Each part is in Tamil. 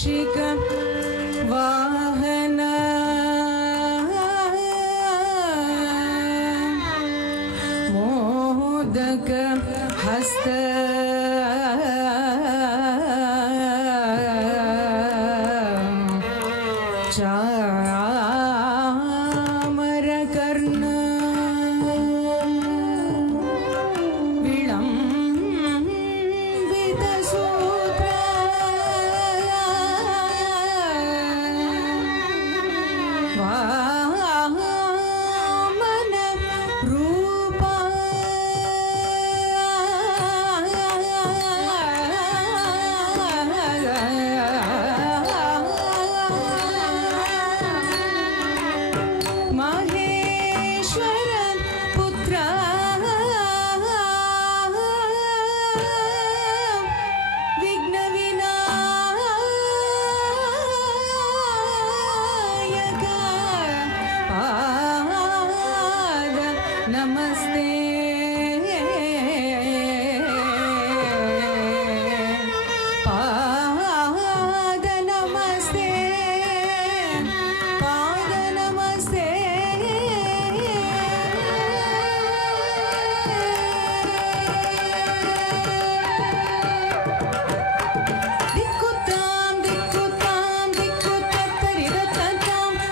ಮೂಷಿಕ ವಾಹನ ಮೋದಕ ಹಸ್ತ ಚಾಮರ ಕರ್ಣ ವಿಳಂಬಿತ ಸೂತ್ರ ವಾಮನ ರೂಪ ಮಹೇಶ್ವರ ಪುತ್ರ ವಿಘ್ನ ವಿನಾಯಕ ಪಾದ ನಮಸ್ತೆ ಪಾದ ನಮಸ್ತೆ ಪಾದ ನಮಸ್ತೆ ದಿಕ್ಕುತ್ತಾಂ ದಿಕ್ಕುತ್ತಾಂ ದಿಕ್ಕುತ್ತರಿರತ್ತಾಂ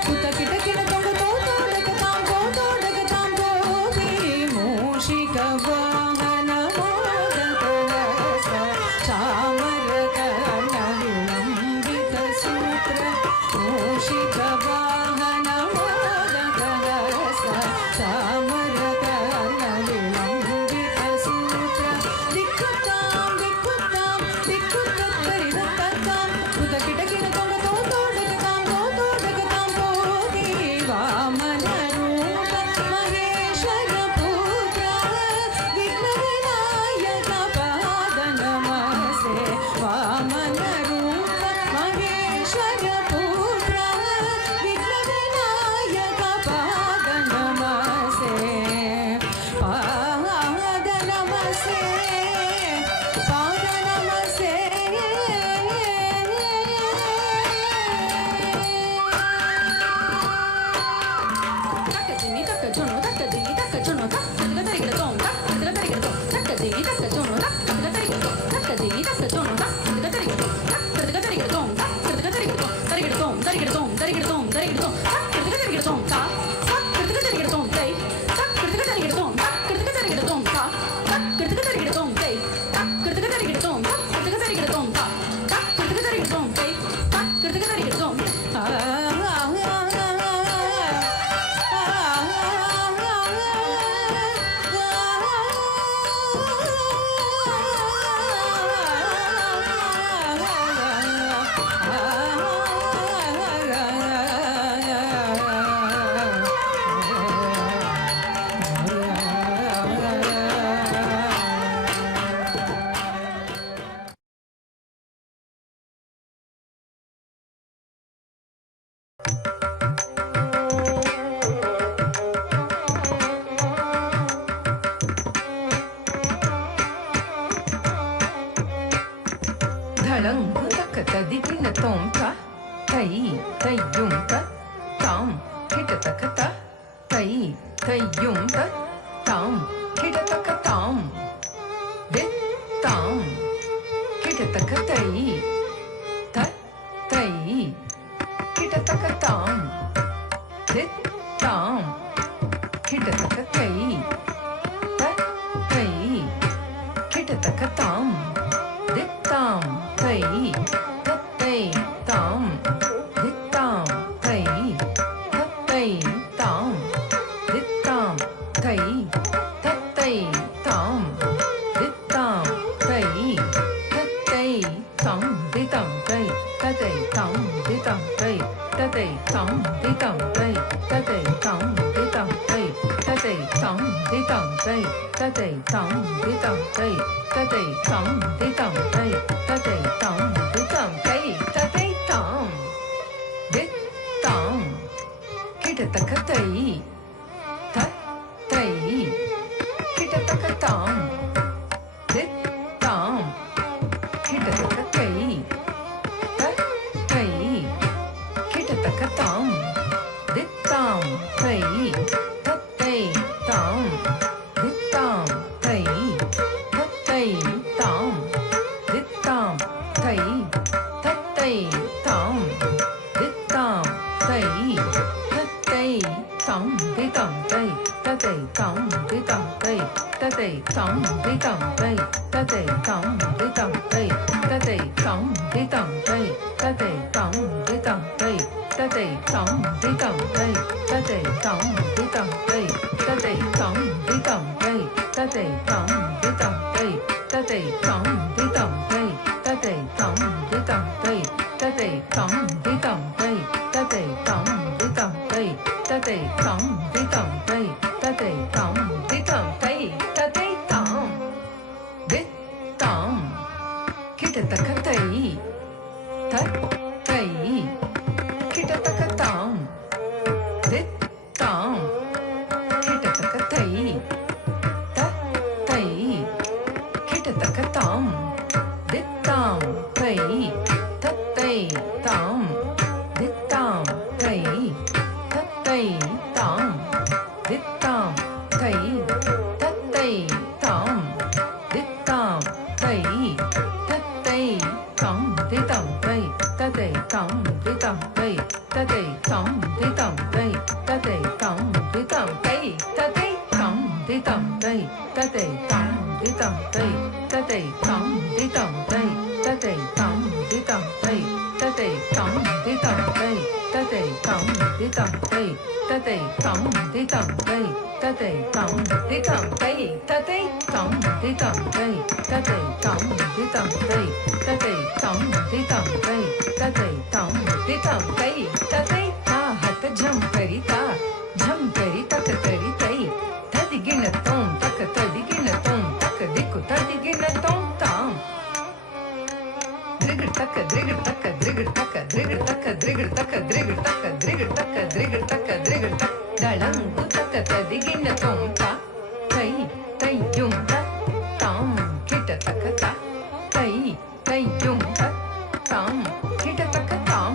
ಕುತ ಕಿಟಕಿನ ತೊಡ ತೋಡಕತಾಂ ತೋಡಕತಾಂ ತೋದಿ ಮೂಷಿಕ ವಾಹನ ಮೋದಕರಸ ಚಾಮರ ಕರ್ಣ ವಿಳಂಬಿತ ಸೂತ್ರ ಮೂಷಿಕ ವಾಹನ ಮೋದಕರಸ ಚಾಮರ ಕರ್ಣ ವಿಳಂಬಿತ ಸೂತ್ರ ದಿಕ್ಕುತ್ತಾಂ ದಿಕ್ಕುತ್ತಾಂ ದಿಕ್ಕುತ್ತರಿರತ್ತಾಂ ಕುತ ಕಿಟಕಿನ ತೊಡ ತೋಡಕತಾಂ ತೋಡಕತಾಂ ತೋದಿ ವಾಮನ ರೂಪ ಮಹೇಶ್ವರ ಪುತ್ರ ವಿಘ್ನ ವಿನಾಯಕ ಪಾದ ನಮಸ್ತೆ ವಾಮನ ರೂಪ ಮಹೇಶ್ವರ ಪುತ್ರ ವಿಘ್ನ ವಿನಾಯಕ ಪಾದ ನಮಸ್ತೆ ಪಾದ ನಮಸ್ತೆ ಪಾದ ನಮಸ್ತೆ ತಕ್ಕದಿನಿ ತಕ್ಕ ಜೊನ್ನು ತಕ್ಕದಿನಿ ತಕ್ಕ ಜೊನ್ನು ತಕ್ಕದರಿಗಿಡ ತೋಂ ತಕ್ಕದರಿಗಿಡ ತೋಂ ತಕ್ಕದಿನಿ ತಕ್ಕ ಜೊನ್ನು ತಕ್ಕದರಿಗಿಡ ತೋಂ ತಕ್ಕದಿನಿ ತಕ್ಕ ಜೊನ್ನು ತಕ್ಕದರಿಗಿಡ ತೋಂ ತಕ್ಕದರಿಗಿಡ ತೋಂ ತಕ್ಕದರಿಗಿಡ ತೋಂ ತರಿಗಿಡ ತೋಂ ತರಿಗಿಡ ತೋಂ ತರಿಗಿಡ ತೋಂ ತರಿಗಿಡ ತೋಂ ತಕ್ಕದರಿಗಿಡ ತೋಂ ತಾ ತಕ್ಕದರಿಗಿಡ ತೋಂ ತೈ ತಕ್ಕದರಿಗಿಡ ತೋಂ ತಕ್ಕದರಿಗಿಡ ತೋಂ ತಾ ತಕ್ಕದರಿಗಿಡ ತೋಂ ತೈ ತಕ್ಕದರಿಗಿಡ ತೋಂ ತಕ್ಕದರಿಗಿಡ ತೋಂ ತಾ ತಕ್ಕದರಿಗಿಡ ತೋಂ ತೈ ತಕ್ಕದರಿಗಿಡ ತೋಂ ಧಳಂ ತಕ್ಕ ತದಿಗಿನ ತೋಂತ ತೈ ತಯ್ಯುಂತ ತಾಂ ಹಿಟತಕತ ತೈ ತಯ್ಯುಂತ ತಾಂ ಹಿಟತಕ ತಾಂ ವಿತ್ ತಾಂ ಹಿಟತಕ ತೈ ತ ತೈ ಹಿಟತಕ ತಾಂ ವಿತ್ ತಾಂ ಹಿಟತಕ ತೈ ತ ತೈ ಹಿಟತಕ ತಾಂ ದಿತ್ತಾಂ ತೈ ತತ್ತೈ ತಾಂ ದಿತ್ತಾಂ ತೈ ತತ್ತೈ ತಾಂ ದಿತ್ತಾಂ ತೈ ತತ್ತೈ ತಾಂ ದಿತ್ತಾಂ ತೈ ತತ್ತೈ ತಾಂ ದಿತಾಂ ತೈ ತತೈ ತಾಂ ದಿತಾಂ ತೈ ತತೈ ತಾಂ ದಿತಾಂ ತೈ ತತೈ ತಾಂ ದಿತಾಂ ತೈ ತತೈ ತಾಂ ದಿತಾಂ ತೈ ತತೈ ತಾಂ ದಿತಾಂ ತೈ ತತೈ ತಾಂ ದಿತಾಂ ತೈ ತತೈ ತಾಂ ದಿತಾಂ ತೈ ತತೈ ತಾಂ ದಿತ್ತಾಂ ಕಿಟತಕ ತೈ ತೈ ಕಿಟತಕ ತಾಂ ದಿತ್ತಾಂ ಕಿಟತಕ ತೈ ಕಿಟತಕ ತೈ ತ ತೈ ಕಿಟತಕ ತಾಂ ದಿತ್ ತಾಂ ಕಿಟತಕ ತೈ ತ ತೈ ಕಿಟತಕ ತಾಂ ದಿತ್ ತಾಂ ತೈ ತತ್ತೈ ತಾಂ ದಿತ್ ತಾಂ ತೈ ತತ್ತೈ ತಾಂ ದಿತ್ ತಾಂ ತೈ ತತ್ತೈ ತಾಂ ದಿತ್ ತಾಂ ತೈ ತತ್ತೈ ತಾಂ ದಿತಾಂ ತೈ ತತೈ ತಾಂ ದಿತಾಂ ತೈ ತತೈ ತಾಂ ದಿತಾಂ ತೈ ತತೈ ತಾಂ ದಿತಾಂ ತೈ ತತೈ ತಾಂ ದಿತಾಂ ತೈ ತತೈ ತಾಂ ದಿತಾಂ ತೈ ತತೈ ತಾಂ ದಿತಾಂ ತೈ ತತೈ ತಾಂ ದಿತಾಂ ತೈ ತತೈ ತಾಂ ದಿತಾಂ ತೈ ತತೈ ತಾಂ ದಿತಾಂ ತೈ ತತೈ ತಾಂ ದಿತಾಂ ತೈ ತತೈ ತಾಂ ದಿತಾಂ ತೈ ತತೈ ತಾಂ ದಿತಾಂ ತೈ ತತೈ ತಾಂ ದಿತಾಂ ತೈ ತತೈ ತಾಂ ದಿತಾಂ ತೈ ತತೈ ತಾಂ ದಿತಾಂ ತೈ ತತೈ ತಾ ಹತ ಝಂ ಕರಿ ತಕ ತರಿ ತೈ ತದಿಗಿನ ತೋಂ ತಕ ತದಿಗಿನ ತೋಂ ತಕ ದಿಕ್ಕು ತದಿಗಿನ ತೋಂ ತಾಂ ದ್ರಿಗಡ್ ತಕ ದ್ರಿಗಡ್ ತಕ ದ್ರಿಗಡ್ ತಕ ದ್ರಿಗಡ್ ತಕ ದ್ರಿಗಡ್ ತಕ ದ್ರಿಗಡ್ ತಕ ದ್ರಿಗಡ್ ತಕ ದ್ರಿಗಡ್ ತಕ ದ್ರಿಗಡ್ ತಕ ದಳಂಗು ತಕ ತದಿಗಿನ ತೋಂ ತಾ ತೈ ತೈಯುಂ ತ ತಾಂ ಕಿಟ ತಕ ತ ತೈ ತೈಯುಂ ತ ತಾಂ ಕಿಟ ತಕ ತಾಂ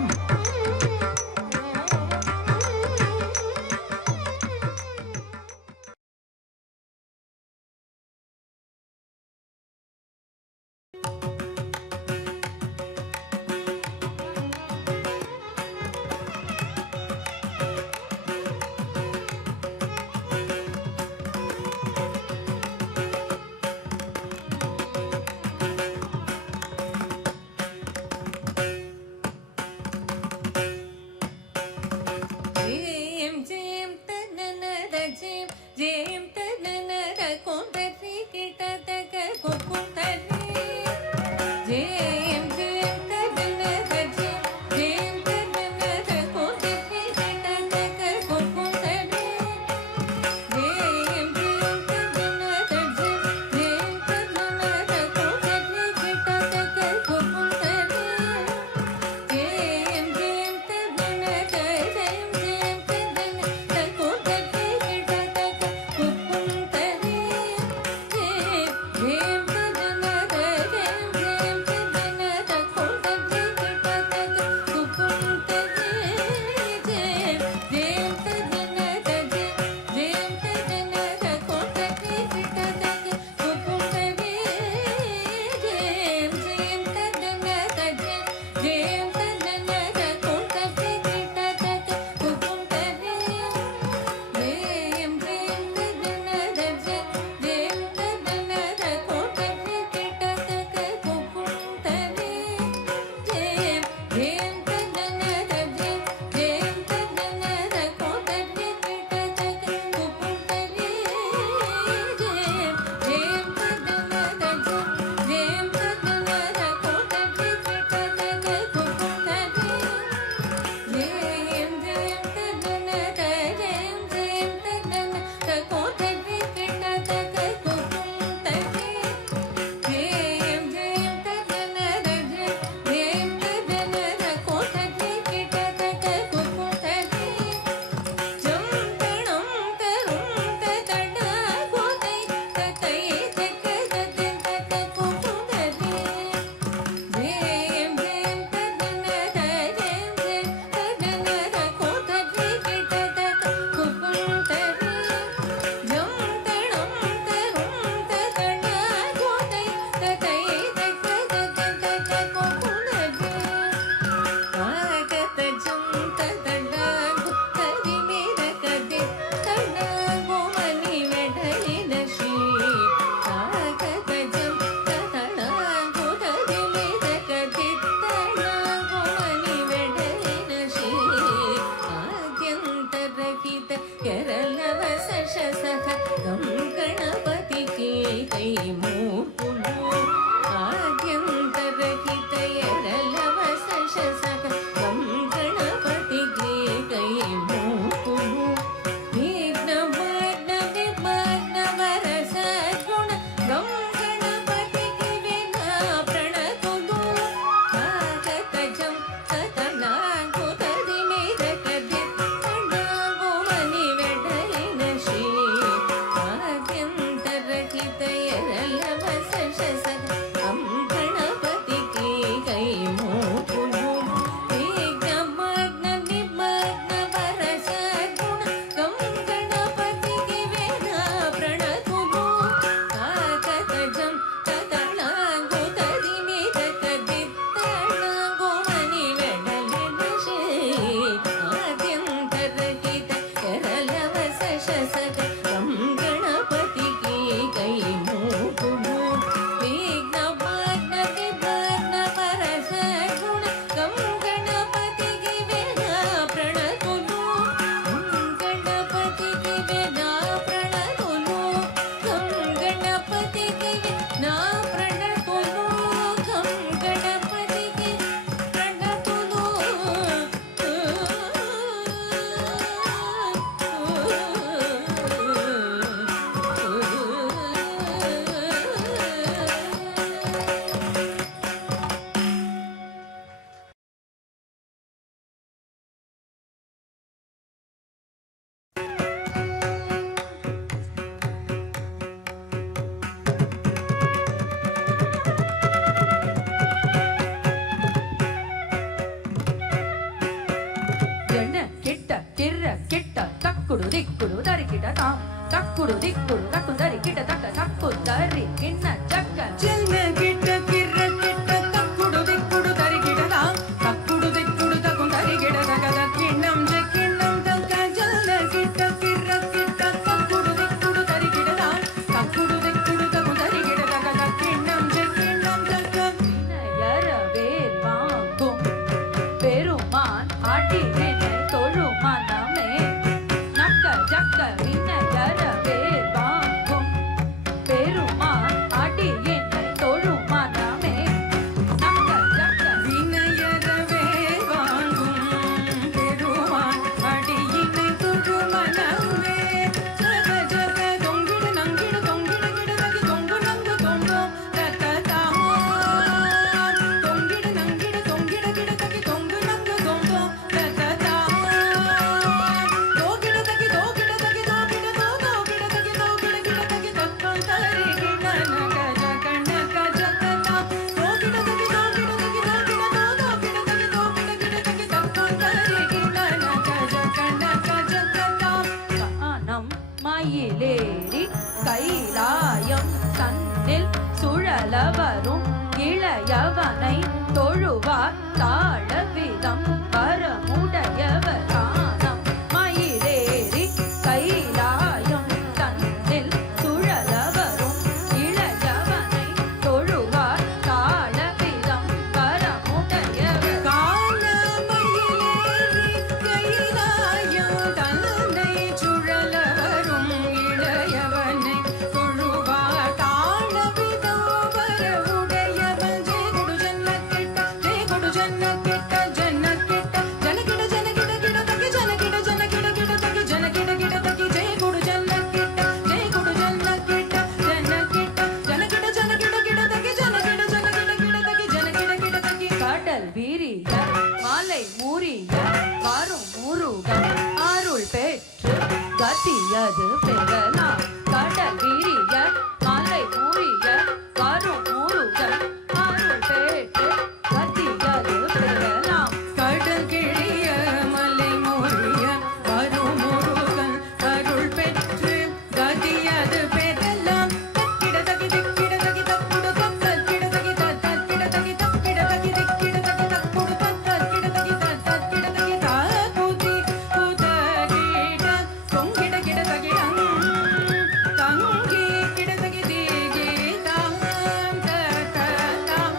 தக்குடு திக்குடு தக்குந்தரி கிட்ட தக்க தக்குந்தரி கிண்ண சக்க சின்ன கிட்ட கிட்ட கிட்ட தக்குடு திக்குடு தரி கிடதா தக்குடு திக்குடு தக்குந்தரி கிடதகத கிண்ணம் கிண்ணம் தக்க ஜல்ல கிட்ட கிட்ட கிட்ட தக்குடு திக்குடு தரி கிடதா தக்குடு திக்குடு தக்குந்தரி கிடதகத கிண்ணம் தக்க வினையறவேல் வாங்கும் பெருமான் ஆட்டி என்னை தொழும் மனமே நக்க ஜக்க வினையறவேல் வாங்கும் பெருமான் ஆட்டி என்னை தொழும் மனமே நக்க ஜக்க வினையறவே வாங்கும் பெருமான் அடியினை தொழு மனமே ஜக ஜக தொங்கிடு நங்கிடு தொங்கிடு கிடதகி தொங்கு நங்கு தொங்கும் தத்ததாம் தொங்கிடு நங்கிடு தொங்கிடு கிடதகி தொங்கு நங்கு தொங்கும் தத்ததாம் தோகிடதகி தோகிடதகி தோகிட தோகிடதகி தோகிட கிடதகி தக்கம் தரி கிணனக ஜக நக ஜகதா தோகிடதகி தோகிடதகி தோகிட தோகிடதகி தோகிட கிடதகி தக்கம் தரி கிணனக ஜக நக ஜகதா கானம் மயிலேறி கைலாயம் தன்னில் சுழல வரும் இளையவனை தொழுவார் தாழ விதம் வரமுடையவர் கானம் மயிலேறி கைலாயம் தன்னில் சுழல வரும் இளையவனை தொழுவார் தாழ விதம் வரமுடையவர் காலமயிலேறி கைலாயம் தன்னை சுழல வரும் இளையவனை தொழுவார் தாழ விதம் வரவுடையவன் ஜெயகுடு ஜன்ன கிட்ட ஜனகிட ஜனகிட கிடதகி ஜனகிட ஜனகிட கிடதகி ஜனகிட கிடதகி ஜெயகுடு ஜன்ன கிட்ட ஜனகிட ஜனகிட கிடதகி ஜனகிட கிடதகி ஜனகிட கிடதகி கடல் வீரிய மாலை மூரிய வாரும் முருகன் அருள் பெற்று கத்தியது பெறலாம் கடல் வீரிய மாலை மூரிய வாரும் முருகன் அருள் பெற்று கத்தியது பெறலாம் கடல் கிழிய மலை மொழிய அருமுருகன் அருள் பெற்று கதியது பெறலாம் தக்கிடதகி திக்கிடதகி தக்குடு தக்கிடதகி தக்கிடதகி தக்கிடதகி திக்கிடதகி தக்குடு தக்கிடதகி தக்கிடதகி தாகுதி உதகிட தொங்கிட கிடதகிடம் தங்கி கிடதகி தீகிதாம் தததாம்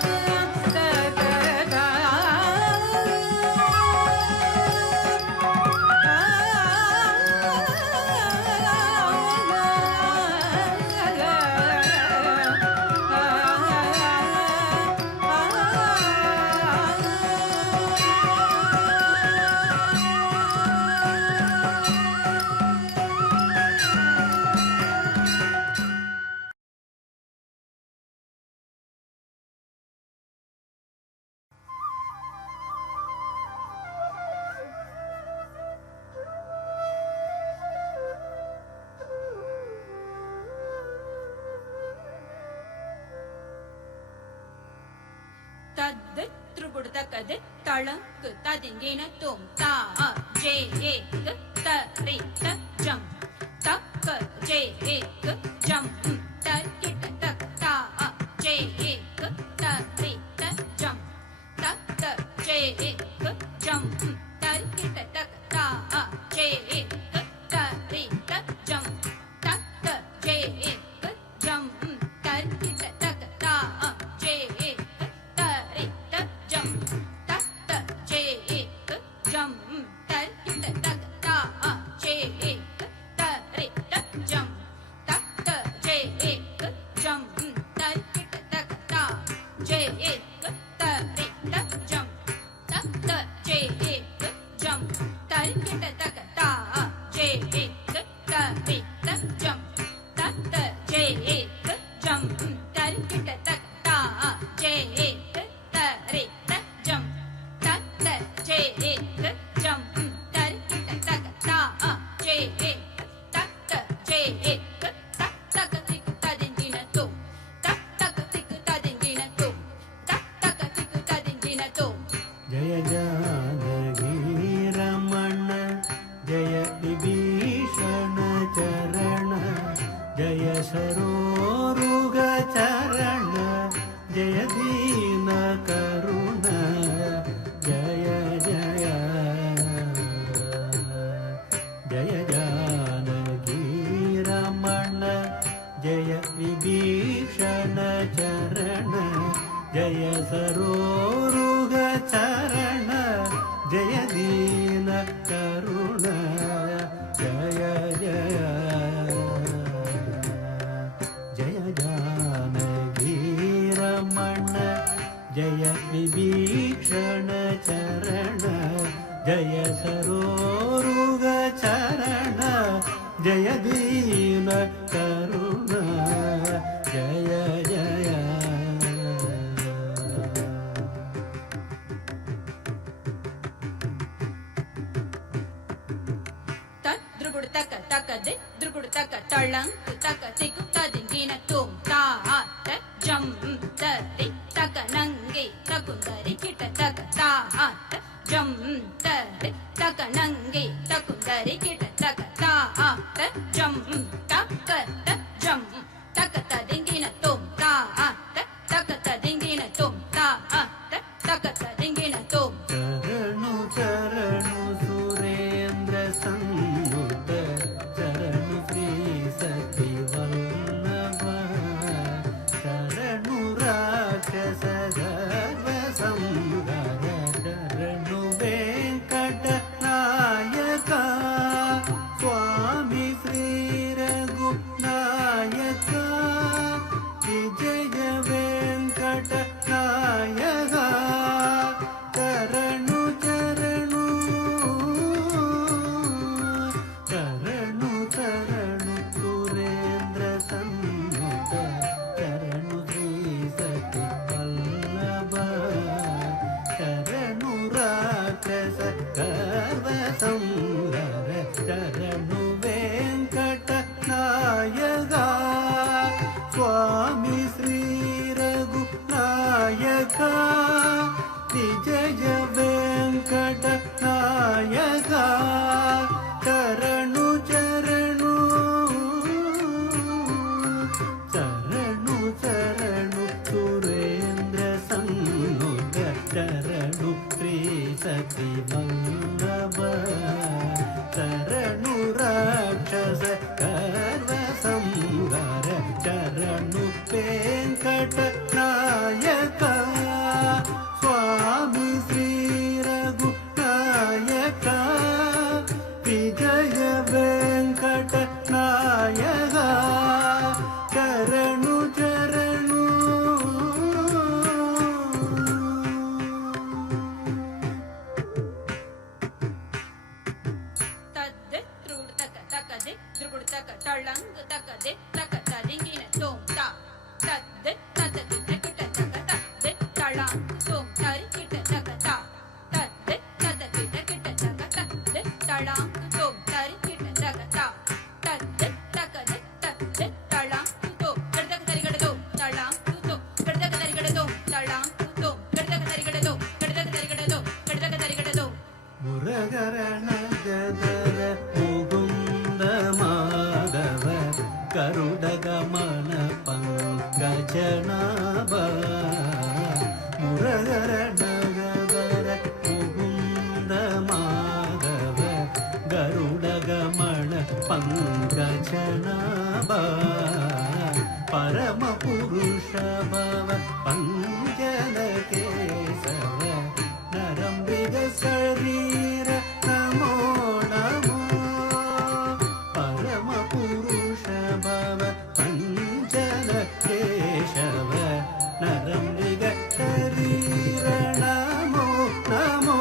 தத்து திரிபுடதகது தளங்கு ததிங்கின தோம் தா ஜே ஏக் தரி தஜம் தக்க ஜே ஏக் ஜம் தர்கிட்ட தக் தா ஜே ஏக் தரி தஜம் தக்க ஜே ஏக் ஜம் தர்கிட்ட தக் தா ஜே ஏக் தரி தஜம் தக்க ஜே ஏக் ஜம் தர்கிட்ட தக் தா ஜே ஏக் தரி தஜம் தக்க ஜே ஏக் ஜம் தர்கிட்ட தக் தா ஜே ஏக் தரி தஜம் தக்க ஜே ஏக் ஜம் தர்கிட்ட தக் தா ஜே ஏக் தரி தஜம் தக்க ஜே ஏக் ஜம் தர்கிட்ட தக் தா ஜே ஏக் தரி தஜம் தக்க ஜே ஏக் ஜம் தர்கிட்ட தக் தா ஜே ஏக் தரி தஜம் தக்க ஜே ஏக் ஜம் தர்கிட்ட தக் தா ஜே ஏக் தக்க ஜே ஏக் தக் தக்க திக் ததிங்கின தோ தக் தக்க திக் ததிங்கின தோ தக் தக்க திக் ததிங்கின தோ जय जानकी रमण जय विभीषण चरण ದೀನ ಕರುಣ ಜಯ ಜಯ ಜಯ ಜಾನಕಿ ರಮಣ ಜಯ ವಿಭೀಷಣ ಚರಣ ಜಯ ಸರೋರುಗ ಚರಣ ಜಯ ದೀನ ಕರುಣ ಜಯ ಜಯ ಜಯ ಜಾನಕಿ ರಮಣ ಜಯ ವಿಭೀಷಣ ಚರಣ ಜಯ ಸರೋರುಗ ಚರಣ ಜಯ ದೀನ ಕರುಣ ಜಯ ಜಯ ದ್ರುಗುಡು ತಕ ತಕದೆ ದ್ರುಗುಡು ತಕ ತಳಂಕ್ ತಕ ತಿಕ್ಕು ತದಿಂಗಿನ ತುಂ ತಾ ತ ಜಂ ತರಿ ತಕ ನಂಗೆ ತಕುಂದರಿ ಕಿಟ ತಕ ತಾ ತ ಜಂ ತರಿ ತಕ ನಂಗೆ ತಕುಂದರಿ ಕಿಟ ತಕ ತಾ ತ ಜಂ ತಕ ತ ಜಂ ತಕ ತದಿಂಗಿನ ತುಂ ತಾ ತ ತಕ ತದಿಂಗಿನ ತುಂ ತಾ ತ ತಕ ತದಿಂಗಿನ ತುಂ ಚರಣು ಚರಣು ಸುರೇಂದ್ರ ಸಂಯುತ ಚರಣು ಶ್ರೀ ಸತಿ ವಲ್ಲಭ ಚರಣು ರಾಕ್ಷಸ ಗರ್ವ ಸಂಹಾರ ಚರಣು ವೆಂಕಟ ನಾಯಕ ಸ್ವಾಮಿ ಶ್ರೀ ರಘು ನಾಯಕ ವಿಜಯ ವೆಂಕಟ ನಾಯಕ ಚರಣು ಚರಣು ಚರಣು ಚರಣು ಸುರೇಂದ್ರ ಸನ್ನುತ ಚರಣು ಶ್ರೀ ಸತಿ ವಲ್ಲಭ ಚರಣು ರಾಕ್ಷಸ ಗರ್ವ ಸಂಹಾರ ಚರಣು ವೆಂಕಟ ನಾಯಕ ಸ್ವಾಮಿ ಶ್ರೀ ರಘು ನಾಯಕ ವಿಜಯ ವೆಂಕಟ ನಾಯಕ ಚರಣು ಚರಣು ಚರಣು ಚರಣು ಸುರೇಂದ್ರ ಸನ್ನುತ ಚರಣು ಶ್ರೀ ಸತಿ ವಲ್ಲಭ ಚರಣು ರಾಕ್ಷಸ ಗರ್ವ ಸಂಹಾರ ಚರಣು ವೆಂಕಟ ನಾಯಕ ಸ್ವಾಮಿ ಶ್ರೀ ರಘು ನಾಯಕ ವಿಜಯ ವೆಂಕಟ ನಾಯಕ ಚರಣು ಚರಣು ತದ್ದೆ ತ್ರುಗುಡು ತಕ ತಕದೆ ದ್ರುಗುಡು ತಕ ತಳಂಗ್ ತಕದೆ ತಕ ತದಿಂಗಿನ ತುಂ ತಾ ತದ್ದೆ ತದದೆ ಕಿಟ ತಕ ತದ್ದೆ ತಳಂಗ್ ತುಂ ತರಿ ಕಿಟ ತಕ ತಾ ತದ್ದೆ ತದದೆ ಕಿಟ ತಕ ತದ್ದೆ ತಳಂಗ್ ತುಂ ತರಿ ಕಿಟ ತಕ ತಾ ತದ್ದೆ ತಕದೆ ತದ್ದೆ ತಳಂಗ್ ತುಂ ಗಡದಕ ತರಿಗಡದು ತಳಂಗ್ ತುಂ ಗಡದಕ ತರಿಗಡದು ತಳಂಗ್ ತುಂ ಗಡದಕ ತರಿಗಡದು ಗಡದಕ ತರಿಗಡದು ಗಡದಕ ತರಿಗಡದು ಮುರಗರಣ ಗದರ ಮುಗುಂದ ಮಾಧವ ಗರುಡ ಗಮನ ಪಂಕಜನಾಭ ಮುರಗರಣ ಗದರ ಮುಗುಂದ ಮಾಧವ ಗರುಡ ಗಮನ ಪಂಕಜನಾಭ ಪರಮ ಪುರುಷ ಭವ ಪಂಜನ ಕೇಶವ ನರಂಬಿಗ ಶರೀರ ನಮೋ ನಮೋ ಪರಮ ಪುರುಷ ಭವ ಪಂಜನ ಕೇಶವ ನರಂಬಿಗ ಶರೀರ ನಮೋ ನಮೋ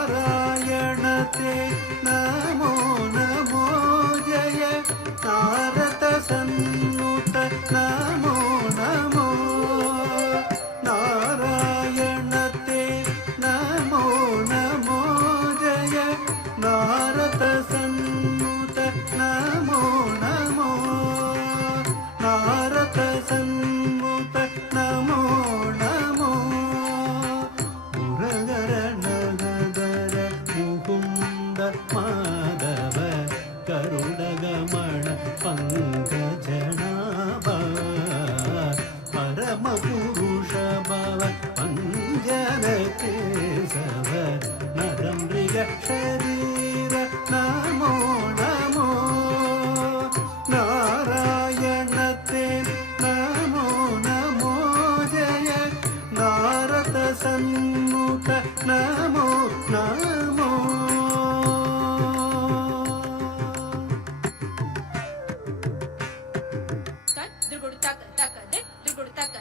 ನಾರಾಯಣತೆ ನಮೋ ನಮೋ ಜಯ ನಾರದ ಸನ್ನುತ ನಮೋ ನಮೋ ನಾರಾಯಣತೆ ನಮೋ ಪುರುಷ ಭವ ಪಂಜನ ಕೇಶವ ನರಮೃಗ ಶರೀರ ನಮೋ ನಮೋ ನಾರಾಯಣತೆ ನಮೋ ನಮೋ ಜಯ ನಾರದ ಸನ್ನುತ ನಮೋ ನಮೋ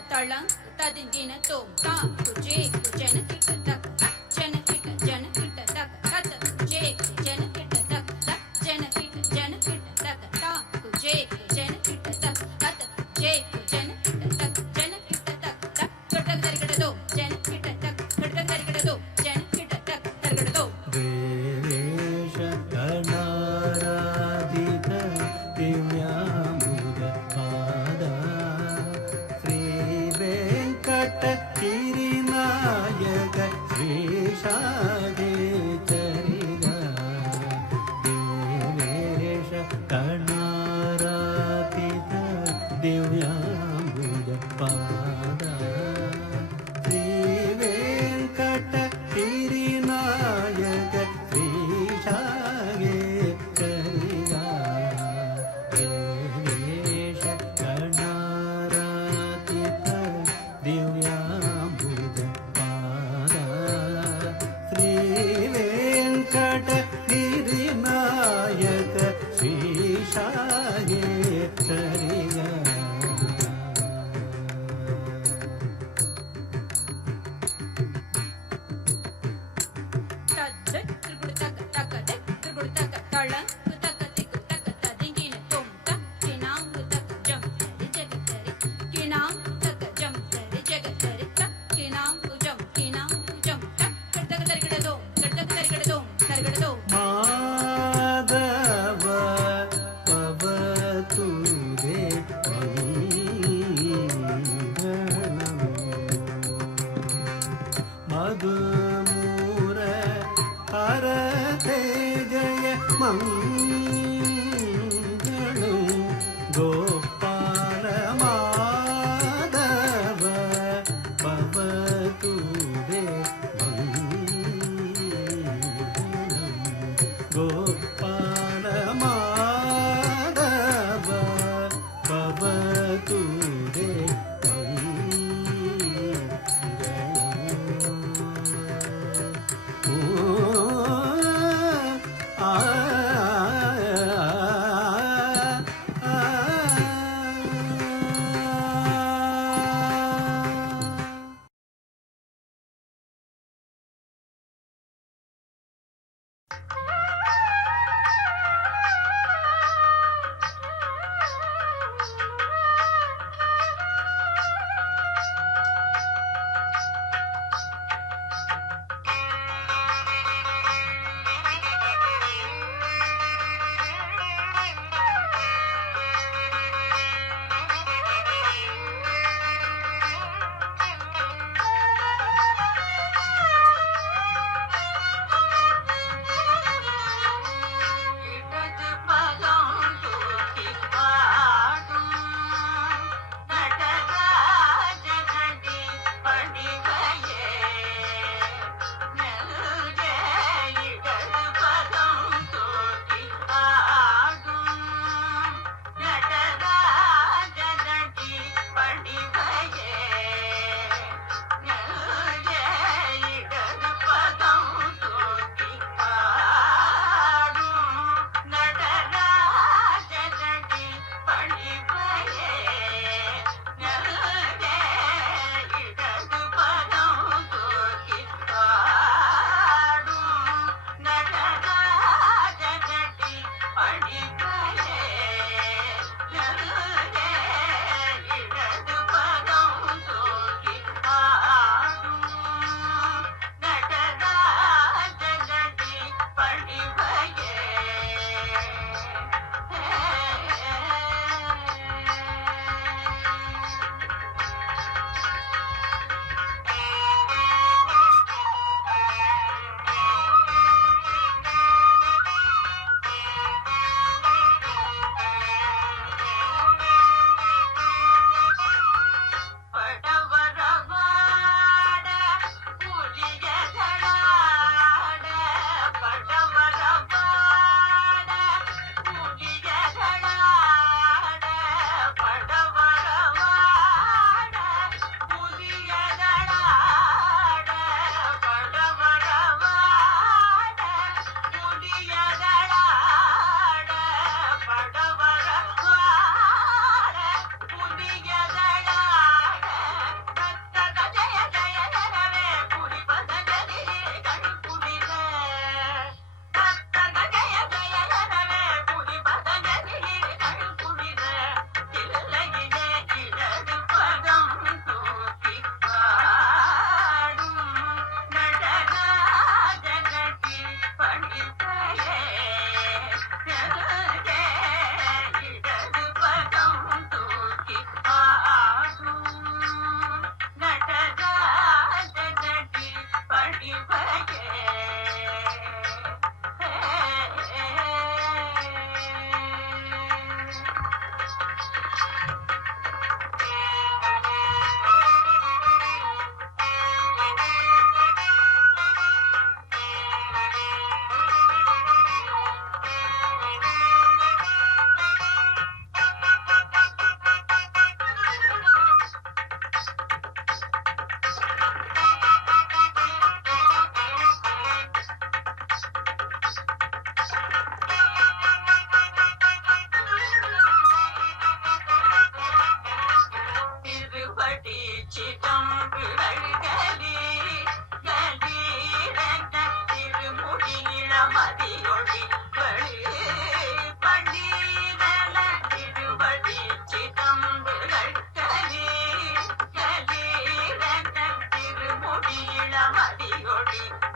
Talang, tadingina tom, ta, kuje, kujena kita tak, jena kita, tak, kata, kuje, kujena kita tak, jena kita, tak, ta, kuje, kujena kita tak, kata, kuje, kujena kita tak, jena kita tak, kadang dari kada do, jena kita tak, kadang dari kada do, jena kita tak, dari kada do. ದೇವೇಶ ಗಣಾರಾಧಿತ ದಿವ್ಯಾಮೃತ ಪಾದ ಶ್ರೀ ವೆಂಕಟ ಗಿರಿನಾಯಕ ಶ್ರೀಶಾಗೇಚರಿಗ ದೇವೇಶ ಗಣಾರಾಧಿತ ದಿವ್ಯಾಮೃತ ಪಾದ ಶ್ರೀ ವೆಂಕಟ ಗಿರಿನಾಯಕ ಶ್ರೀಶಾಗೆ ಕರಿಗ ದೇವೇಶ ಗಣಾರಾಧಿತ ದಿವ್ಯಾಮೃತ ಪಾದ ಶ್ರೀ ವೆಂಕಟ ಗಿರಿನಾಯಕ ಶ್ರೀಶಾಗೆ ಕರಿಗ ಮಾಧವ ಪವತುದೆ ಮಧುಮೂರ ಹರತೆ ಜಯ ಮಂಗಳು ಗೋಪಾಲ ಮಾಧವ ಪವತುದೆ ಗೋಪಾಲ ಮಾಧವ ಭವತುದೆ ಜೋಡಿ